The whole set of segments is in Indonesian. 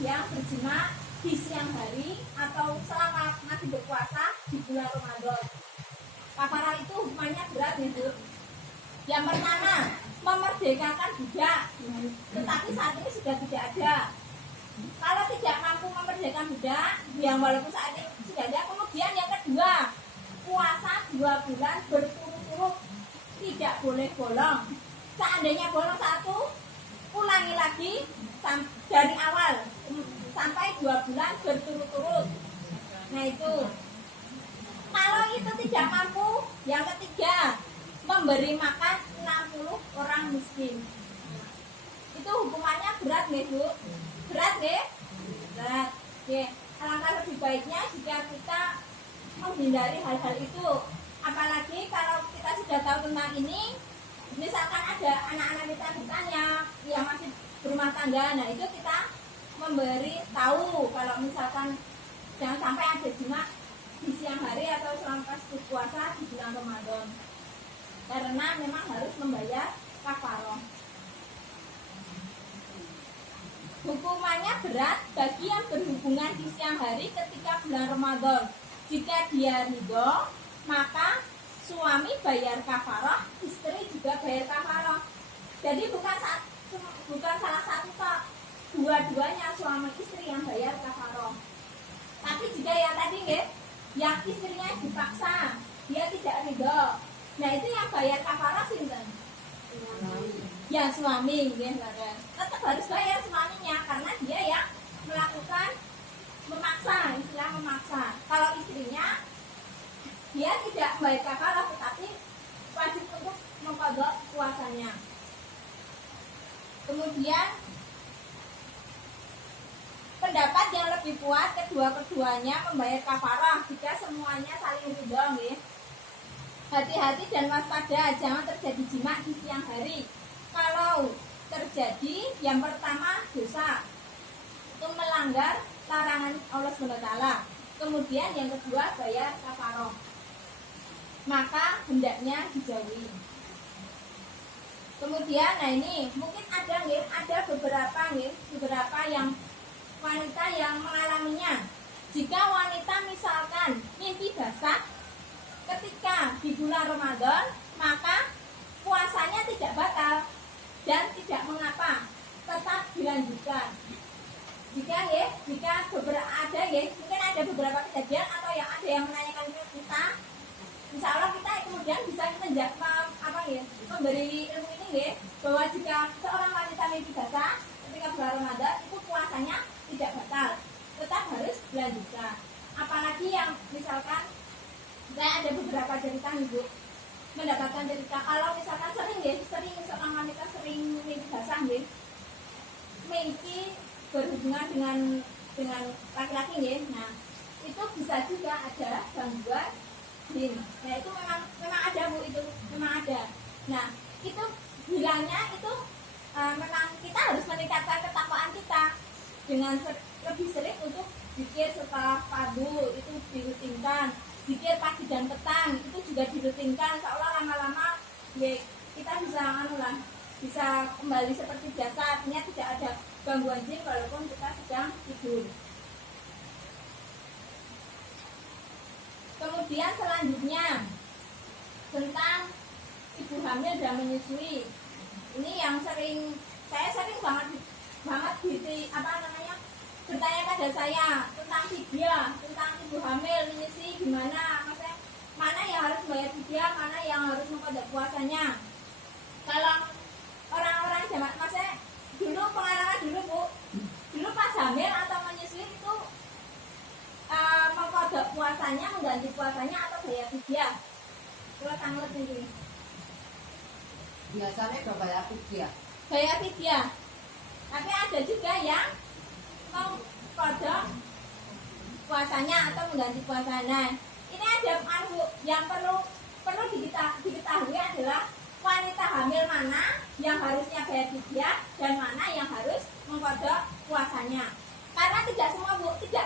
yang berjima di siang hari atau selama masih berpuasa di bulan Ramadan. Kafarah itu hukumannya berat ya Bu. Yang pertama, memerdekakan budak, tetapi saat ini sudah tidak ada. Kalau tidak mampu memerdekakan budak, yang walaupun saat ini sudah ada. Kemudian yang kedua, puasa 2 bulan berturut-turut, tidak boleh bolong. Seandainya bolong satu, ulangi lagi dari awal sampai 2 bulan berturut-turut. Nah itu. Kalau itu tidak mampu, yang ketiga, memberi makan 60 orang miskin. Itu hukumannya berat nih Bu. Berat nih? Berat. Oke. Alangkah lebih baiknya jika kita menghindari hal-hal itu. Apalagi kalau kita sudah tahu tentang ini, misalkan ada anak-anak kita bertanya yang masih berumah tangga, nah itu kita memberi tahu kalau misalkan jangan sampai ada jima di siang hari atau selama pas berpuasa di bulan Ramadan, karena memang harus membayar kafarah. Hukumannya berat bagi yang berhubungan di siang hari ketika bulan Ramadan. Jika dia ridho, maka suami bayar kafarah, istri juga bayar kafarah. Jadi bukan salah satu kok, dua-duanya suami istri yang bayar kafarah. Tapi jika yang tadi yang istrinya dipaksa, dia tidak ridho, nah itu yang bayar kafarah sinten? Ya suami, tetap harus bayar suaminya karena dia yang melakukan memaksa, istilah memaksa. Kalau istrinya dia tidak bayar kafarah tetapi wajib untuk mengqadha puasanya. Kemudian pendapat yang lebih kuat, kedua-keduanya membayar kafarah jika semuanya saling ridho. Hati-hati dan waspada, jangan terjadi jima di siang hari. Kalau terjadi, yang pertama dosa, itu melanggar larangan Allah SWT. Kemudian yang kedua bayar kafarah, maka hendaknya dijauhi. Kemudian, nah ini mungkin ada beberapa yang wanita yang mengalaminya. Jika wanita misalkan mimpi basah ketika di bulan Ramadan, maka puasanya tidak batal dan tidak mengapa, tetap dilanjutkan. Jika mungkin ada beberapa kejadian atau yang ada yang menanyakan ke kita, insya Allah kita kemudian bisa memberi ilmu ini bahwa jika seorang wanita mimpi basah ketika bulan Ramadan itu puasanya tidak batal, tetap harus dilanjutkan. Apalagi yang misalkan saya ada beberapa cerita Ibu, mendapatkan cerita kalau misalkan sering seorang wanita sering mimpi basah mimpi berhubungan dengan laki-laki nah itu bisa juga ada gangguan jin. Nah itu memang ada Bu, itu memang ada. Nah itu bilangnya itu memang kita harus meningkatkan ketakwaan kita dengan lebih sering untuk zikir setelah fardu itu dirutinkan, zikir pagi dan petang itu juga dirutinkan, seolah lama-lama kita bisa kembali seperti biasa, artinya tidak ada gangguan jin walaupun kita sedang tidur. Kemudian selanjutnya tentang ibu hamil dan menyusui. Ini yang saya sering banget bertanya pada saya tentang fidyah, tentang ibu hamil menyusui gimana, maksudnya mana yang harus bayar fidyah, mana yang harus mengqadha puasanya. Kalau orang-orang zaman maksudnya dulu pengalaman Bu, dulu pas hamil atau menyusui itu mengqadha puasanya, mengganti puasanya atau bayar fidyah? Kalau tanglet ini biasanya udah bayar fidyah. Tapi ada juga yang mau qadha puasanya atau mengganti puasanya. Ini ada yang perlu diketahui adalah wanita hamil mana yang harusnya bayar fidyah dan mana yang harus mengqadha puasanya. Karena tidak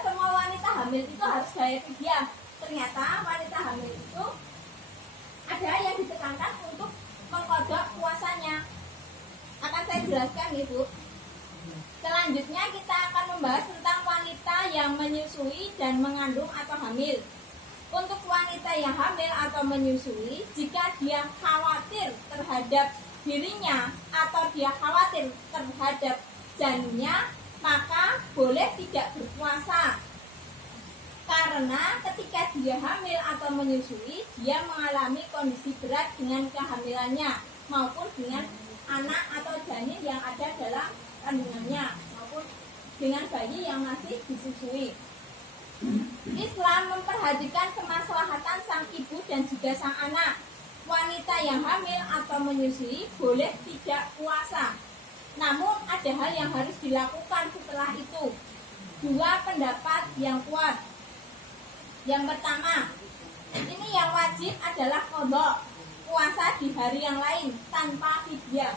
semua wanita hamil itu harus bayar fidyah. Ternyata wanita hamil itu ada yang ditekankan untuk mengqadha puasanya. Akan saya jelaskan Bu. Selanjutnya kita akan membahas mengandung atau hamil. Untuk wanita yang hamil atau menyusui, jika dia khawatir terhadap dirinya atau dia khawatir terhadap janinnya, maka boleh tidak berpuasa. Karena ketika dia hamil atau menyusui, dia mengalami kondisi berat dengan kehamilannya maupun dengan anak atau janin yang ada dalam kandungannya maupun dengan bayi yang masih disusui. Islam memperhatikan kemaslahatan sang ibu dan juga sang anak. Wanita yang hamil atau menyusui boleh tidak puasa. Namun ada hal yang harus dilakukan setelah itu. Dua pendapat yang kuat. Yang pertama, ini yang wajib adalah qadha, puasa di hari yang lain tanpa fidyah.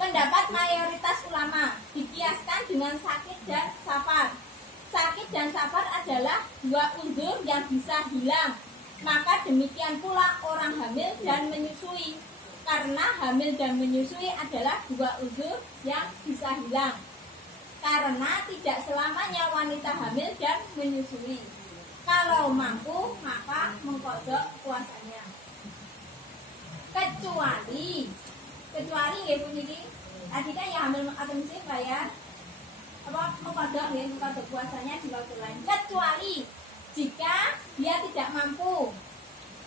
Pendapat mayoritas ulama dikiaskan dengan sakit dan safar. Sakit dan safar adalah dua uzur yang bisa hilang. Maka demikian pula orang hamil dan menyusui. Karena hamil dan menyusui adalah dua uzur yang bisa hilang. Karena tidak selamanya wanita hamil dan menyusui. Kalau mampu, maka mengqadha puasanya. Kecuali ya Bu Niki, tadi kan yang hamil atau menyusui bayar mengqadha puasanya di waktu lain. Kecuali jika dia tidak mampu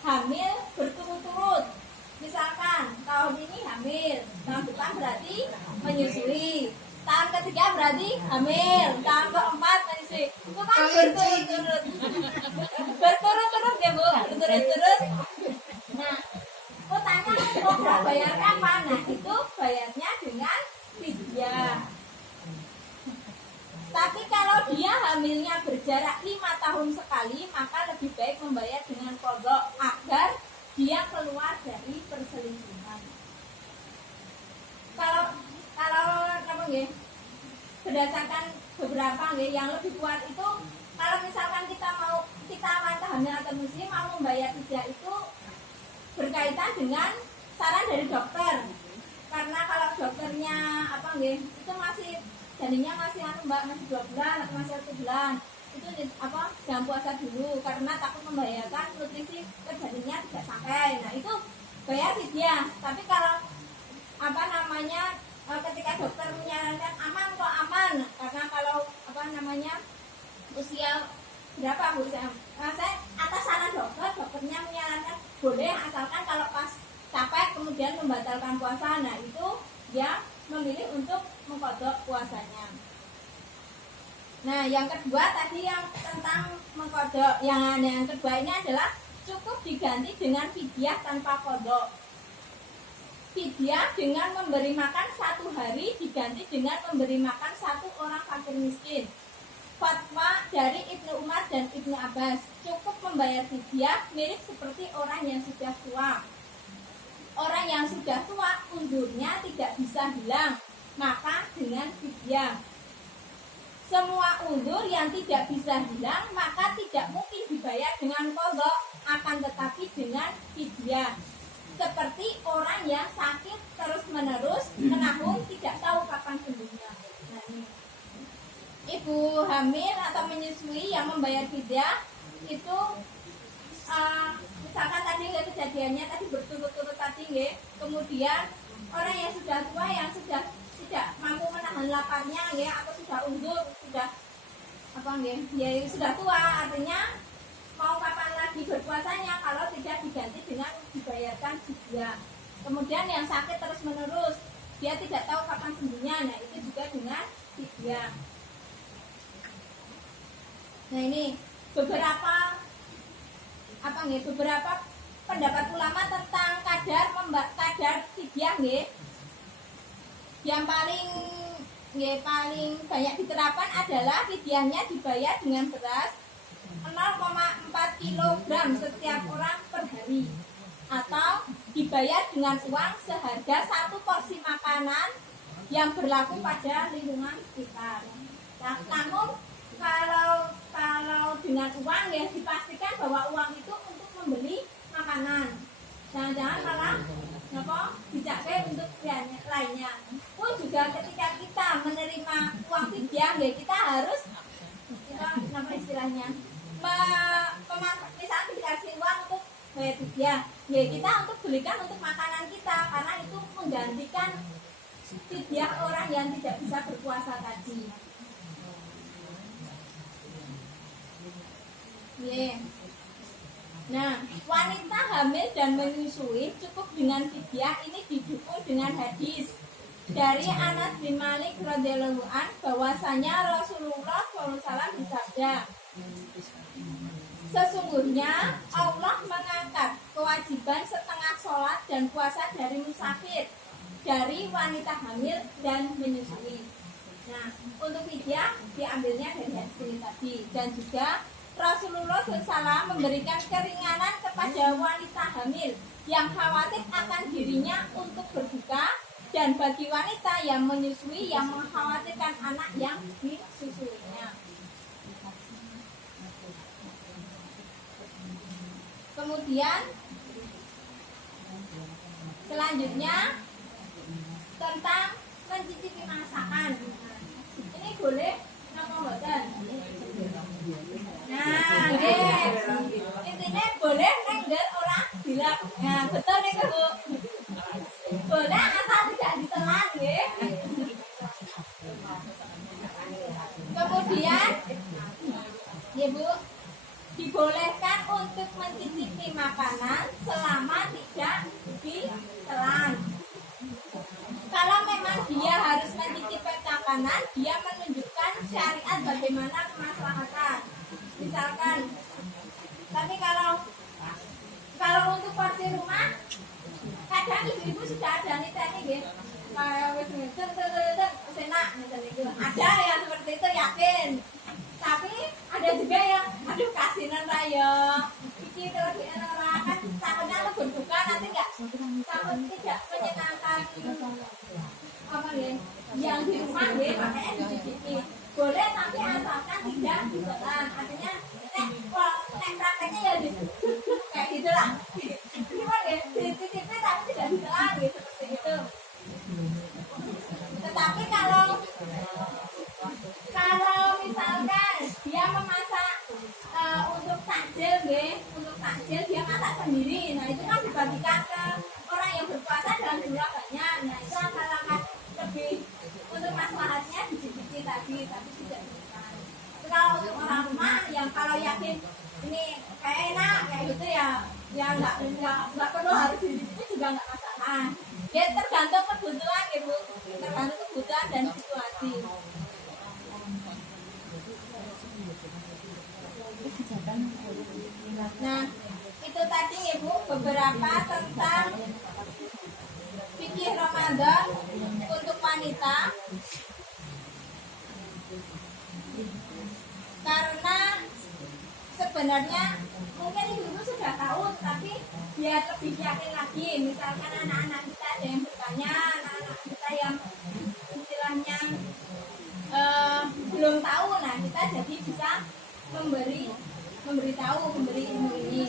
hamil berturut-turut. Misalkan tahun ini hamil, tahun depan berarti menyusui. Tahun ketiga berarti hamil, tahun keempat menyusui. Bukan berturut-turut. Berturut-turut ya Bu, berturut-turut. Nah, tanya kok bayar kapan? Nah, itu bayarnya dengan fidyah. Tapi kalau dia hamilnya berjarak 5 tahun sekali, maka lebih baik membayar dengan qadha agar dia keluar dari perselingkuhan. Kalau apa nggih? Berdasarkan beberapa nggih yang lebih kuat itu, kalau misalkan kita wanita hamil atau menyusui mau membayar fidyah itu berkaitan dengan saran dari dokter. Karena kalau dokternya apa nggih, itu masih janinnya masih masih 2 bulan atau masih 1 bulan, itu jangan puasa dulu karena takut membahayakan nutrisi ke janinnya tidak sampai. Nah itu bayar fidyah. Tapi kalau ketika dokter menyarankan aman kok aman, karena kalau usia berapa Bu? Saya atas saran dokternya menyarankan boleh asalkan kalau pas capek kemudian membatalkan puasa. Nah itu dia memilih untuk mengqadha puasanya. Nah yang kedua tadi yang tentang mengqadha, yang kedua ini adalah cukup diganti dengan fidyah tanpa qadha. Fidyah dengan memberi makan 1 hari diganti dengan memberi makan 1 orang fakir miskin. Fatwa dari Ibnu Umar dan Ibnu Abbas, cukup membayar fidyah mirip seperti orang yang sudah tua. Orang yang sudah tua uzurnya tidak bisa hilang, maka dengan fidyah. Semua uzur yang tidak bisa hilang maka tidak mungkin dibayar dengan qadha, akan tetapi dengan fidyah. Seperti orang yang sakit terus-menerus menahun tidak tahu kapan sembuhnya. Nah, ini. Ibu hamil atau menyusui yang membayar fidyah itu misalkan tadi kejadiannya tadi berturut-turut tadi nggih, kemudian orang yang sudah tua yang sudah tidak mampu menahan laparnya nggih, atau sudah uzur, sudah sudah tua, artinya mau kapan lagi berpuasanya kalau tidak diganti dengan dibayarkan fidyah. Kemudian yang sakit terus-menerus, dia tidak tahu kapan sembuhnya, nah itu juga dengan fidyah. Nah ini beberapa pendapat ulama tentang kadar fidyah nggih. Yang paling banyak diterapkan adalah fidyahnya dibayar dengan beras 0,4 kg setiap orang per hari, atau dibayar dengan uang seharga 1 porsi makanan yang berlaku pada lingkungan sekitar. Nah, namun kalau dengan uang ya dipastikan bahwa uang itu untuk membeli makanan. Jangan-jangan malah dicapai untuk yang lainnya. Pun juga ketika kita menerima uang fidyah ya kita harus apa istilahnya, misalnya dikasih uang untuk bayar fidyah, ya kita untuk belikan untuk makanan kita, karena itu menggantikan fidyah orang yang tidak bisa berpuasa tadi. Yeah. Nah, wanita hamil dan menyusui cukup dengan fidyah ini didukung dengan hadis dari Anas bin Malik radhiyallahu an bahwasanya Rasulullah SAW bersabda, sesungguhnya Allah mengangkat kewajiban setengah sholat dan puasa dari musafir, dari wanita hamil dan menyusui. Nah, untuk fidyah diambilnya dari hadis ini tadi, dan juga Rasulullah SAW memberikan keringanan kepada wanita hamil yang khawatir akan dirinya untuk berbuka, dan bagi wanita yang menyusui yang mengkhawatirkan anak yang disusuinya. Kemudian selanjutnya tentang mencicipi masakan. Ini boleh ngomong boten? Nah, intinya boleh nengger orang bilang, nah betul nih Bu. Boleh asal tidak ditelan, nggih. Kemudian, ya Bu, dibolehkan untuk mencicipi makanan selama tidak ditelan. Kalau memang dia harus mencicipi makanan, dia menunjukkan syariat bagaimana kemaslahatan. Misalkan, tapi kalau untuk porsi rumah, kadang ibu-ibu sudah ada nitanya gitu. Kayak wis ngeten enak gitu. Ada yang seperti itu, yakin. Tapi ada juga yang aduh kasinan raya. Iki terus orang kan takutnya lo berbuka nanti enggak takut tidak menyenangkan apa ya yang di rumah deh, makanya dicicipi. Boleh tapi asalkan tidak ditelan. Artinya prakteknya ya kayak gitulah. Gimana ya? Dicicipi tapi tidak ditelan gitu, seperti itu. Tetapi kalau misalkan dia memasak untuk takjil, untuk takjil dia masak sendiri. Nah itu kan dibagikan ke orang yang berpuasa dalam jumlah banyak. Nah itu akan lebih untuk maslahatnya dicicipi tadi, tapi tidak ditelan. Kalau untuk orang rumah yang kalau yakin ini kayak enak kayak gitu ya nggak perlu harus dicicipi juga nggak masalah. Ya tergantung kebutuhan ya Bu, tergantung kebutuhan dan situasi. Nah itu tadi ya Bu beberapa tentang fikih Ramadan untuk wanita. Karena sebenarnya mungkin ibu sudah tahu, tapi biar lebih yakin lagi, misalkan anak-anak kita ada yang bertanya, anak-anak kita yang istilahnya belum tahu, nah kita jadi bisa memberi ilmu ini.